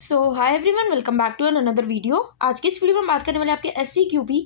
So hi everyone, welcome back to another video. आज की इस वीडियो में हम बात करने वाले आपके SCQP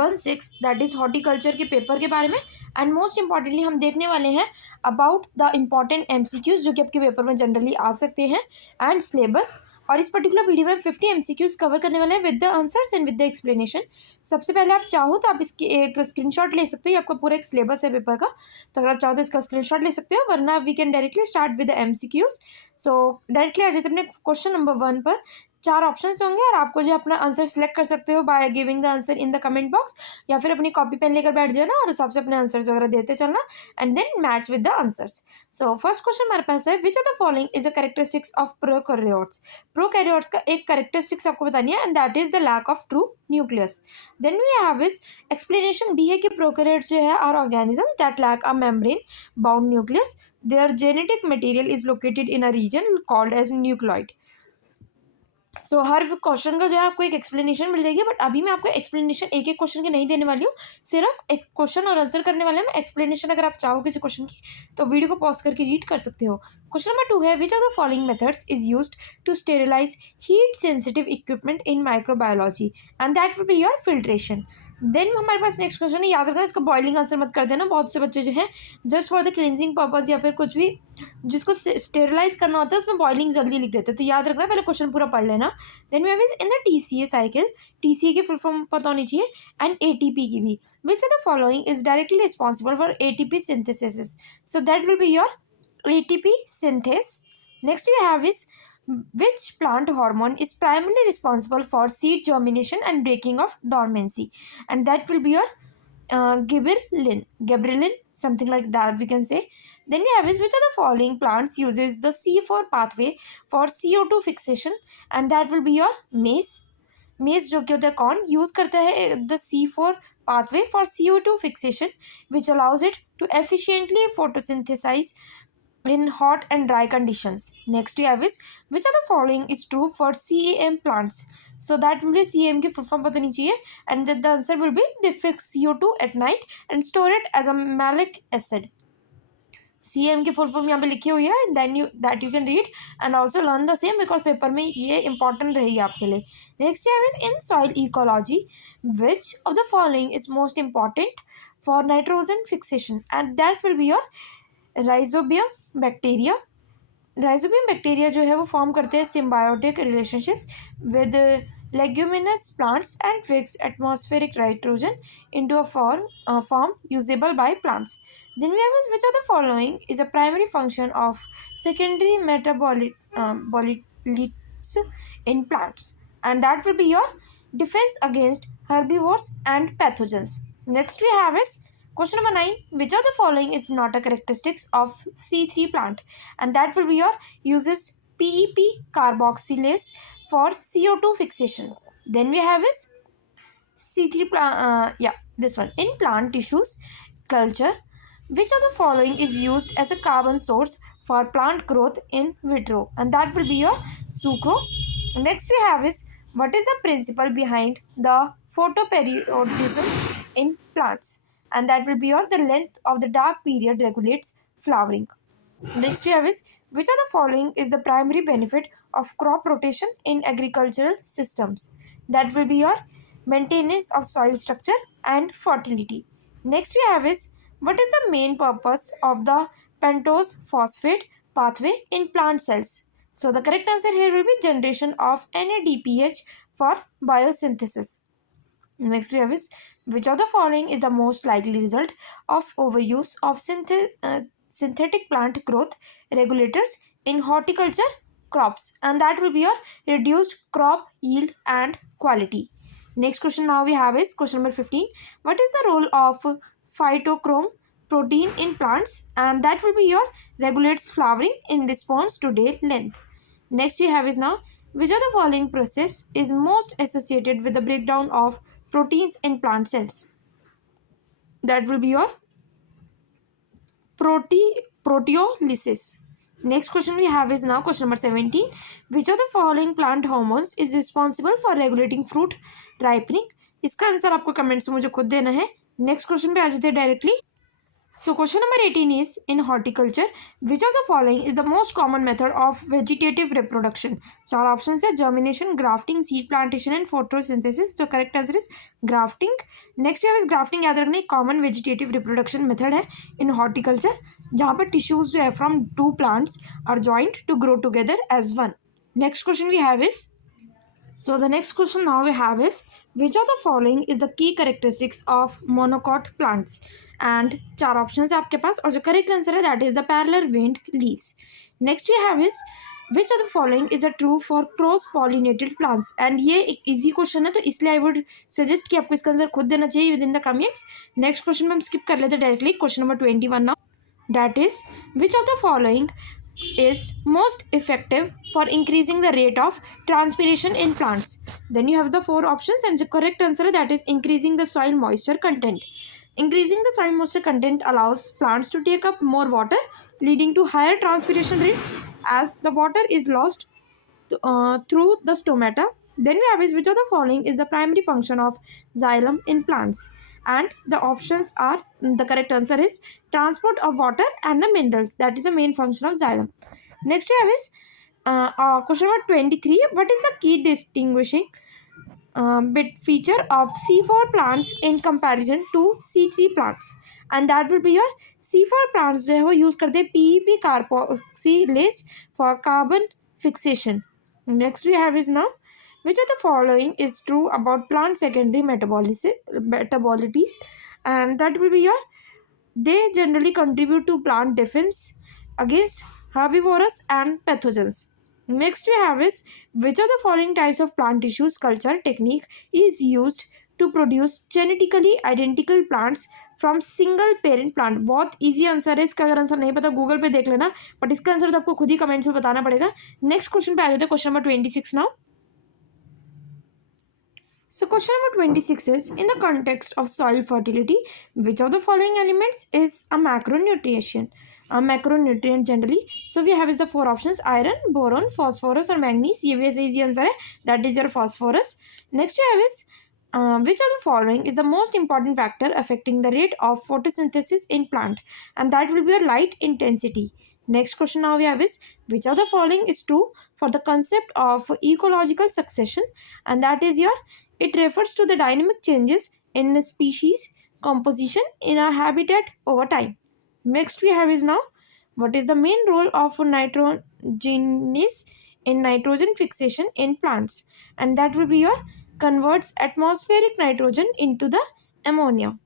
16 दैट इज़ हॉर्टिकल्चर के पेपर के बारे में। एंड मोस्ट इंपॉर्टेंटली हम देखने वाले हैं अबाउट द इम्पॉर्टेंट MCQs जो कि आपके पेपर में जनरली आ सकते हैं एंड सिलेबस। और इस पर्टिकुलर वीडियो में 50 MCQs कवर करने वाले हैं with the answers and with the explanation. सबसे पहले आप चाहो तो आप इसकी एक स्क्रीनशॉट ले सकते हो, ये आपका पूरा एक सिलेबस है पेपर का। तो अगर आप चाहो तो इसका स्क्रीनशॉट ले सकते हो, वरना we can directly start with the MCQs। So directly आ जाते हैं अपने क्वेश्चन नंबर 1 पर। चार ऑप्शंस होंगे और आपको जो अपना आंसर सेलेक्ट कर सकते हो by giving the answer in the comment box, या फिर अपनी कॉपी पेन लेकर बैठ जाना और उस हिसाब से अपने आंसर्स वगैरह देते चलना and then match with the answers. So first question हमारे पास है, which are the following is a characteristics of prokaryotes. Prokaryotes का एक कैरेक्टरिस्टिक्स आपको बतानी है and that is the lack of true nucleus. Then we have is explanation B है कि प्रोकैरियोट्स जो है are organism that lack a membrane bound nucleus. Their genetic material is located in a region called as nucleoid. So her question का जो है आपको एक explanation मिल जाएगी, बट अभी मैं आपको एक्सप्लेनेशन एक एक क्वेश्चन की नहीं देने वाली हूँ, सिर्फ एक क्वेश्चन और आंसर करने वाले हैं। मैं एक्सप्लेनेशन अगर आप चाहो किसी क्वेश्चन की तो वीडियो को पॉज करके रीड कर सकते हो। क्वेश्चन नंबर 2 है, which are the following methods is used to sterilize heat sensitive equipment in microbiology and that will be your filtration. देन हमारे पास नेक्स्ट क्वेश्चन है, याद रखना इसका बॉइलिंग आंसर मत कर देना। बहुत से बच्चे जो हैं just for the cleansing purpose या फिर कुछ भी जिसको स्टेरिलाइज करना होता है उसमें बॉइलिंग जल्दी लिख देते हैं, तो याद रखना पहले क्वेश्चन पूरा पढ़ लेना। Then we have is in the TCA cycle, TCA की फुल फॉर्म पता होनी चाहिए एंड ATP की भी। Which are the following is directly responsible for ATP synthesis, so that will be your ATP synthase. Next we have is, which plant hormone is primarily responsible for seed germination and breaking of dormancy, and that will be your gibberellin, something like that we can say. Then we have is, which of the following plants uses the C4 pathway for CO2 fixation, and that will be your maize. मेज जो कि होता है कौन use करता है the C4 pathway for CO2 fixation which allows it to efficiently photosynthesize in hot and dry conditions. Next we have is, which of the following is true for CAM plants, so that will be CAM की full form पता नहीं चाहिए and the answer will be, they fix CO2 at night and store it as a malic acid. CM की full form यहाँ पे लिखी हुई है, then you that you can read and also learn the same because paper में ये important रहेगी आपके लिए। Next year is in soil ecology, which of the following is most important for nitrogen fixation and that will be your rhizobium bacteria. Rhizobium bacteria जो है वो form करते हैं symbiotic relationships with leguminous plants and fix atmospheric nitrogen into a form usable by plants. Then we have which of the following is a primary function of secondary metabolites in plants, and that will be your defense against herbivores and pathogens. Next we have is question number 9, which of the following is not a characteristics of C3 plant, and that will be your uses PEP carboxylase for CO2 fixation. Then we have is C3 this one in plant tissues culture, which of the following is used as a carbon source for plant growth in vitro, and that will be your sucrose. Next we have is, what is the principle behind the photoperiodism in plants, and that will be your, the length of the dark period regulates flowering. Next we have is, which of the following is the primary benefit of crop rotation in agricultural systems, that will be your maintenance of soil structure and fertility. Next we have is, what is the main purpose of the pentose phosphate pathway in plant cells, so the correct answer here will be generation of NADPH for biosynthesis. Next we have is, which of the following is the most likely result of overuse of synthetic plant growth regulators in horticulture crops, and that will be your reduced crop yield and quality. Next question now we have is question number 15, what is the role of phytochrome protein in plants, and that will be your regulates flowering in response to day length. Next we have is now, which of the following process is most associated with the breakdown of proteins in plant cells, that will be your proteolysis. Next question we have is now question number 17, which of the following plant hormones is responsible for regulating fruit ripening. इसका answer आपको comments में मुझे खुद देना है। Next question पे आ जाते हैं directly. So question number 18 is, in horticulture, which of the following is the most common method of vegetative reproduction? चार options है, germination, grafting, seed plantation and photosynthesis. तो correct answer is grafting. Next we have is grafting. याद रखना एक common vegetative reproduction method है in horticulture, जहाँ पर tissues जो है from two plants are joined to grow together as one. Next question we have is, so the next question now we have is, which of the following is the key characteristics of monocot plants? And चार options है आपके पास और जो correct answer है that is the parallel veined leaves. Next we have is, which of the following is a true for cross pollinated plants? And ये एक easy question है तो इसलिए I would suggest कि आपको इसका आंसर खुद देना चाहिए within the comments. Next question में हम skip कर लेते हैं directly. Question number 21 now. That is, which of the following is most effective for increasing the rate of transpiration in plants? Then you have the four options and the correct answer that is increasing the soil moisture content. Increasing the soil moisture content allows plants to take up more water, leading to higher transpiration rates as the water is lost through the stomata. Then we have is, which of the following is the primary function of xylem in plants? And the options are, the correct answer is transport of water and the minerals. That is the main function of xylem. Next we have is question number 23. What is the key distinguishing bit feature of C4 plants in comparison to C3 plants? And that will be your C4 plants जो है वो use करते हैं PEP carboxylase for carbon fixation. Next we have is now, which of the following is true about plant secondary metabolities? And that will be your, they generally contribute to plant defense against herbivores and pathogens. Next we have is, which of the following types of plant tissues culture technique is used to produce genetically identical plants from single parent plant? बहुत easy answer है इसका, अगर answer नहीं पता Google पे देख लेना, but इसका आंसर तो आपको खुद ही कमेंट्स में बताना पड़ेगा. नेक्स्ट क्वेश्चन पे आ जाते हैं, question number 26 now. So question number 26 is, in the context of soil fertility, which of the following elements is a macronutrient? A macronutrient generally. So we have is the four options: iron, boron, phosphorus or manganese. ये भी ऐसे easy answer है, that is your phosphorus. Next we have is, which of the following is the most important factor affecting the rate of photosynthesis in plant? And that will be your light intensity. Next question now we have is, which of the following is true for the concept of ecological succession? And that is your, it refers to the dynamic changes in species composition in a habitat over time. Next we have is now, what is the main role of nitrogenous in nitrogen fixation in plants? And that will be your, converts atmospheric nitrogen into the ammonia.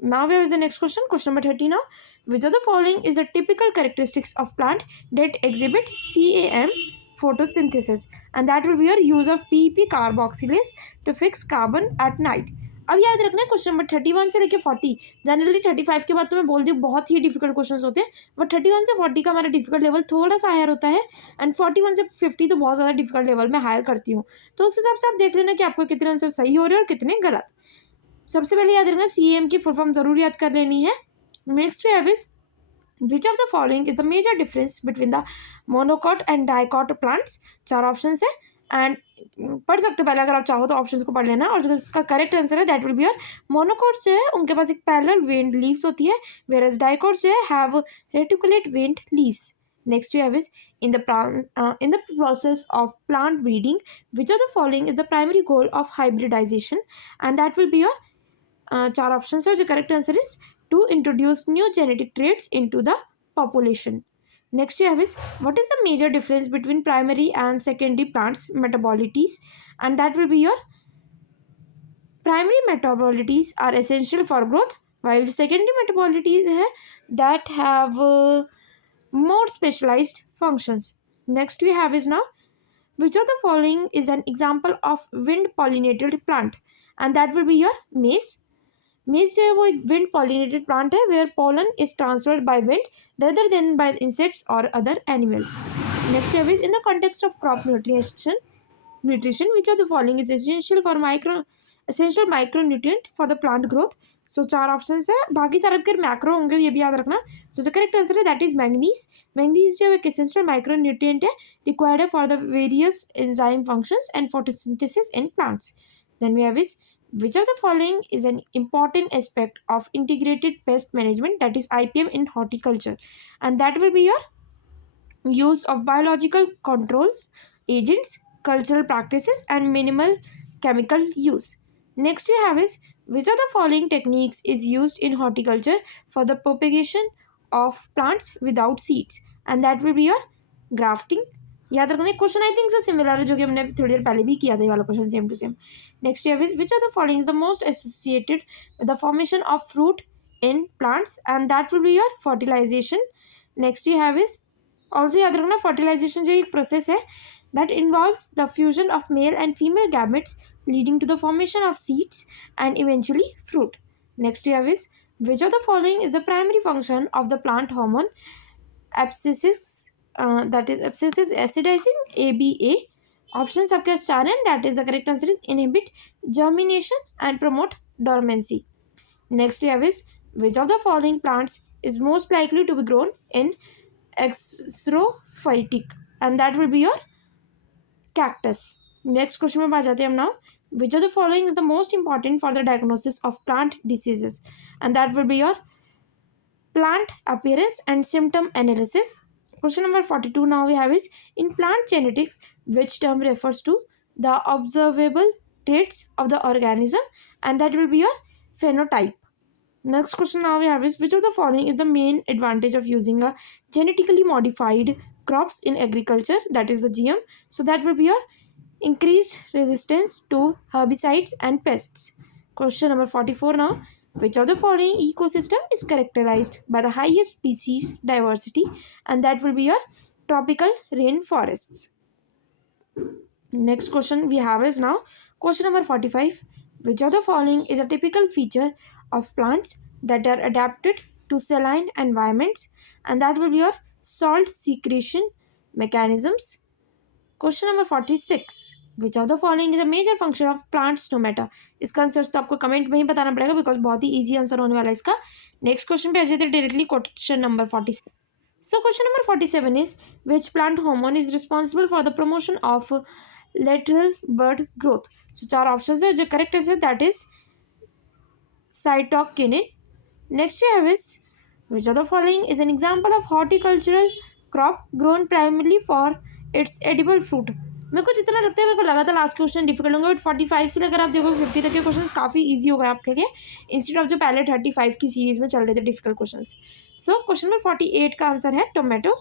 Now we have the next question, question number 30 now. Which of the following is the typical characteristics of plant that exhibit CAM photosynthesis? And that will be your use of PEP carboxylase to fix carbon at night. अब याद रखना है question number 31 से लेके 40, generally 35 के बाद तो मैं बोल दी बहुत ही डिफिकल्ट क्वेश्चंस होते हैं, बट 31 से 40 का हमारा डिफिकल्ट लेवल थोड़ा सा हायर होता है, एंड 41 से 50 तो बहुत ज़्यादा डिफिकल्ट लेवल में हायर करती हूँ. तो उस हिसाब से आप देख लेना कि आपको कितने आंसर सही हो रहे हैं और कितने गलत. सबसे पहले याद रखना CAM की फुल फॉर्म जरूर याद कर लेनी है. Next we have is, which of the following is the major difference between the monocot and dicot plants? चार ऑप्शन है एंड पढ़ सकते हो पहले अगर आप चाहो तो ऑप्शंस को पढ़ लेना, और जो इसका करेक्ट आंसर है that will be your, monocots जो है उनके पास एक पैरेलल वेन्ड लीव्स होती है, वेयरएज डाइकॉट्स जो है have reticulate veined leaves. Next we have is, in the process of plant breeding, which of the following is the primary goal of hybridization? And that will be your, चार options है, जो correct answer is to introduce new genetic traits into the population. Next you have is, what is the major difference between primary and secondary plants metabolities? And that will be your, primary metabolities are essential for growth, while secondary metabolities है that have more specialized functions. Next we have is now, which of the following is an example of wind pollinated plant? And that will be your maize. Maize जो है वो एक wind pollinated plant है where pollen is transferred by wind rather than by insects or other animals. Next we have is, in the context of crop nutrition, which of the following is essential micronutrient for the plant growth? So चार options है, बाकी सारे आपके macro होंगे ये भी याद रखना. So the correct answer है that is manganese. Manganese जो है एक essential micronutrient है required for the various enzyme functions and photosynthesis in plants. Then we have is, Which of the following is an important aspect of integrated pest management, that is IPM in horticulture? And that will be your use of biological control agents, cultural practices, and minimal chemical use. Next, we have is which of the following techniques is used in horticulture for the propagation of plants without seeds? And that will be your grafting. याद रखना question I think so similar है जो कि हमने थोड़ी देर पहले भी किया था ये वाला question same to same. Next year which are the following is the most associated with the formation of fruit in plants? And that will be your fertilization. Next you have is also याद रखना fertilisation जो एक process है that involves the fusion of male and female gametes leading to the formation of seeds and eventually fruit. Next we have is which of the following is the primary function of the plant hormone abscesses, that is abscesses acidizing ABA. Options आपके पास चार हैं. That is the correct answer is inhibit germination and promote dormancy. Next we have is which of the following plants is most likely to be grown in xerophytic? And that will be your cactus. Next question में बात जाते हैं हम now. Which of the following is the most important for the diagnosis of plant diseases? And that will be your plant appearance and symptom analysis. Question number 42 now we have is in plant genetics, which term refers to the observable traits of the organism? And that will be your phenotype. Next question now we have is which of the following is the main advantage of using a genetically modified crops in agriculture? That is the GM. So that will be your increased resistance to herbicides and pests. Question number 44 now. Which of the following ecosystem is characterized by the highest species diversity? And that will be your tropical rainforests. Next question we have is now question number 45. Which of the following is a typical feature of plants that are adapted to saline environments? And that will be your salt secretion mechanisms. Question number 46. Which of the following is a major function of plant stomata? इसका answer तो आपको comment में ही बताना पड़ेगा because बहुत ही easy answer होने वाला है इसका. नेक्स्ट क्वेश्चन पे आ जाते हैं directly question number 47. So question number 47 is which plant hormone is responsible for the promotion of lateral bud growth? So चार ऑप्शंस है जो करेक्ट है that is cytokinin. Next we have is which of the following is an example of horticultural crop grown primarily for its edible fruit? मेरे को जितना लगता है मेरे को लगा था लास्ट क्वेश्चन डिफिकल्ट होंगे बट 45 से लेकर आप देखो 50 तक के क्वेश्चन काफ़ी इजी हो गए आपके लिए इंस्टेड ऑफ जो पहले 35 की सीरीज में चल रहे थे difficult question. So question number 48 का आंसर है tomato.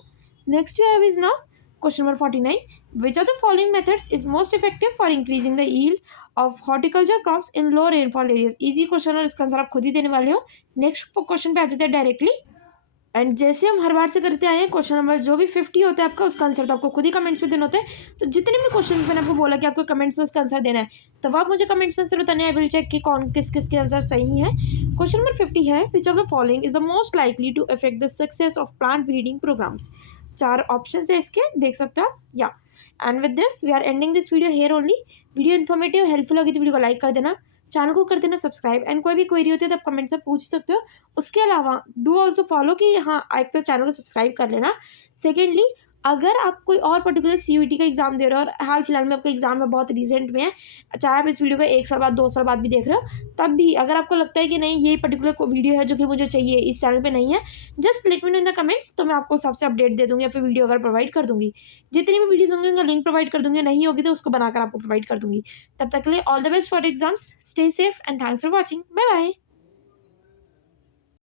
Next you have is now question number 49. Which of the following methods is most effective for increasing the yield of horticulture crops in low rainfall areas? Easy question और इसका answer आप खुद ही देने वाले हो. Next question पे आ जाते हैं डायरेक्टली एंड जैसे हम हर बार से करते आए हैं क्वेश्चन नंबर जो भी 50 होता है आपका उसका आंसर तो आपको खुद ही कमेंट्स में देना होता है. तो जितने भी क्वेश्चंस मैंने आपको बोला कि आपको कमेंट्स में उसका आंसर देना है तब आप मुझे कमेंट्स में से बताने आई विल चेक कि कौन किस किस के आंसर सही है. क्वेश्चन नंबर 50 है which of the following is the most likely to affect the success of plant breeding programs? चार ऑप्शन है इसके देख सकते हो आप या. And with this we are ending this video here only. Video informative helpful होगी तो वीडियो को लाइक कर देना, चैनल को कर देना सब्सक्राइब एंड कोई भी क्वेरी होती है तो आप कमेंट से पूछ सकते हो. उसके अलावा डू ऑल्सो फॉलो कि हाँ एक तो चैनल को सब्सक्राइब कर लेना. सेकेंडली अगर आप कोई और पर्टिकुलर CUET का एग्जाम दे रहे हो और हाल फिलहाल में आपका एग्जाम है बहुत रिसेंट में है, चाहे आप इस वीडियो को 1 साल बाद 2 साल बाद भी देख रहे हो तब भी अगर आपको लगता है कि नहीं ये पर्टिकुलर वीडियो है जो कि मुझे चाहिए इस चैनल पे नहीं है just let me know in the comments तो मैं आपको सबसे अपडेट दे दूँगी या फिर वीडियो अगर प्रोवाइड कर दूँगी. जितनी भी वीडियोज होंगी उनका लिंक प्रोवाइड कर दूँगी, नहीं होगी तो उसको बनाकर आपको प्रोवाइड कर दूँगी. तब तक के लिए all the best for exams, stay safe and thanks for watching. Bye bye.